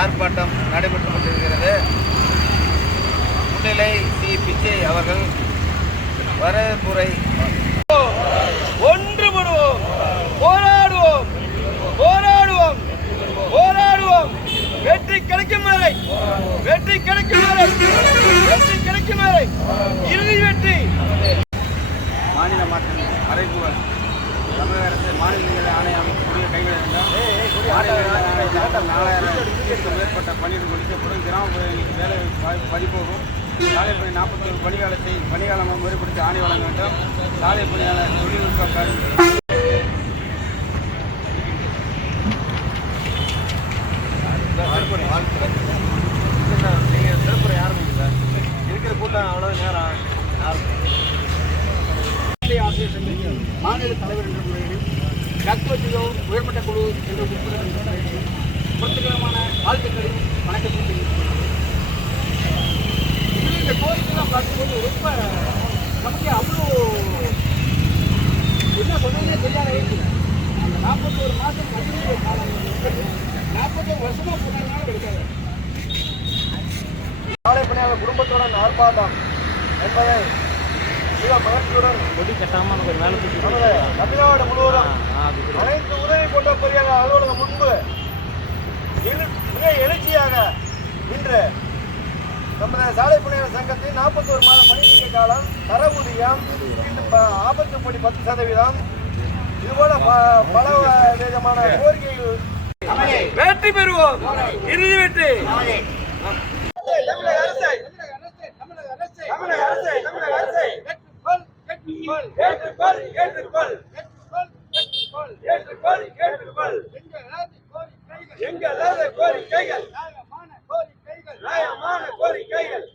ஆர்ப்பாட்டம் நடைபெற்றுக் கொண்டிருக்கிறது. முன்னிலை சி. பிச்சை அவர்கள் வரப்புரை ஒன்றுபடுவோம் போராடுவோம். போராடுவோம். போராடுவோம். வெற்றி கிடைக்கும் வரை. வெற்றி கிடைக்கும் வரை. வெற்றி கிடைக்கும் வரை. இறுதி வெற்றி. மாநில மாற்றம் அறைகூவல் தமிழக அரசு மாநில நிலை ஆணையம் அமைக்கக்கூடிய நிலை ஆணையம் நாலாயிரம் மேற்பட்ட பணியிடம் ஒழிக்கப்படும் கிராமப்புறங்களுக்கு வேலை வாய்ப்பு பறிபோகும். சாலை பணி நாற்பத்தொரு பணிகாலத்தை பணிகாலம் முறைப்படுத்தி ஆணை வழங்க வேண்டும். சாலை பணியாளர் தொழில்நுட்ப கல்வி. நீங்கள் மாநில தலைவர் என்ற முறையிலும் டாக்டர்ஜியோ உயர்மட்ட குழு என்ற உறுப்பினர் என்ற முறையிலும் புரட்சிகரமான வாழ்த்துக்களையும் வணக்கத்தையும் தெரிவித்துள்ளது இந்த கோரிக்கைலாம் பார்க்கும்போது ரொம்ப நமக்கு அவ்வளோ என்ன சொல்றதுனே தெரியாத இருக்குது அந்த நாற்பத்தோரு மாதம் கல்வியுடைய காலம் நாற்பத்தோரு வருஷமாக போனதுனால கிடைக்காது. சாலை பணியாளர் குடும்பத்துடன் ஆர்ப்பாட்டம் என்பதை கொடி கட்டாம நமக்கு மேல தூக்கி தமிழ்நாடு முழுவதும் அனைத்து உதவி கொண்ட பொறியாளர் அலுவலகம் முன்பு எழு- மிக எழுச்சியாக இன்று நமது சாலை பணியாளர் சங்கத்தின் நாற்பத்தோரு மாத பணிநீக்க காலம் தர ஊதியம் ப- ஆபத்து படி பத்து சதவீதம் இதுபோல ப- பல விதமான கோரிக்கைகள் வெற்றி பெறுவோம். இறுதி வெற்றி. தமிழக அரசை தமிழக அரசை தமிழக அரசை தமிழக அரசை ஏற்றுக்கொள் ஏற்றுக்கொள் ஏற்றுக்கொள் ஏற்றுக்கொள் எங்களாத கோரிக்கைகள் நியாயமான கோரிக்கைகள்.